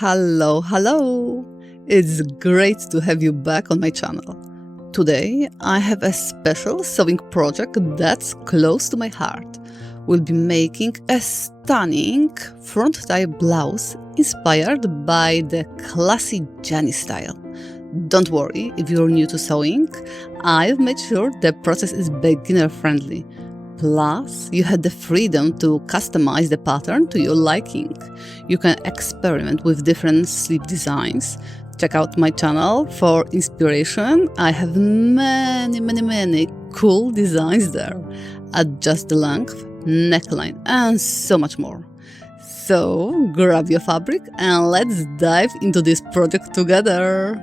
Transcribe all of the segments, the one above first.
Hello, hello! It's great to have you back on my channel. Today, I have a special sewing project that's close to my heart. We'll be making a stunning front tie blouse inspired by the classy Ganni style. Don't worry if you're new to sewing, I've made sure the process is beginner friendly. Plus, you have the freedom to customize the pattern to your liking. You can experiment with different sleeve designs. Check out my channel for inspiration. I have many cool designs there. Adjust the length, neckline, and so much more. So, grab your fabric and let's dive into this project together.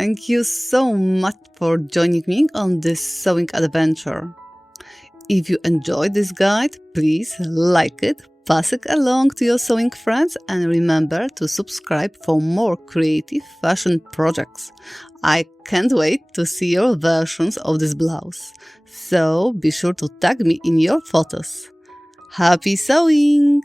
Thank you so much for joining me on this sewing adventure. If you enjoyed this guide, please like it, pass it along to your sewing friends, and remember to subscribe for more creative fashion projects. I can't wait to see your versions of this blouse, so be sure to tag me in your photos. Happy sewing!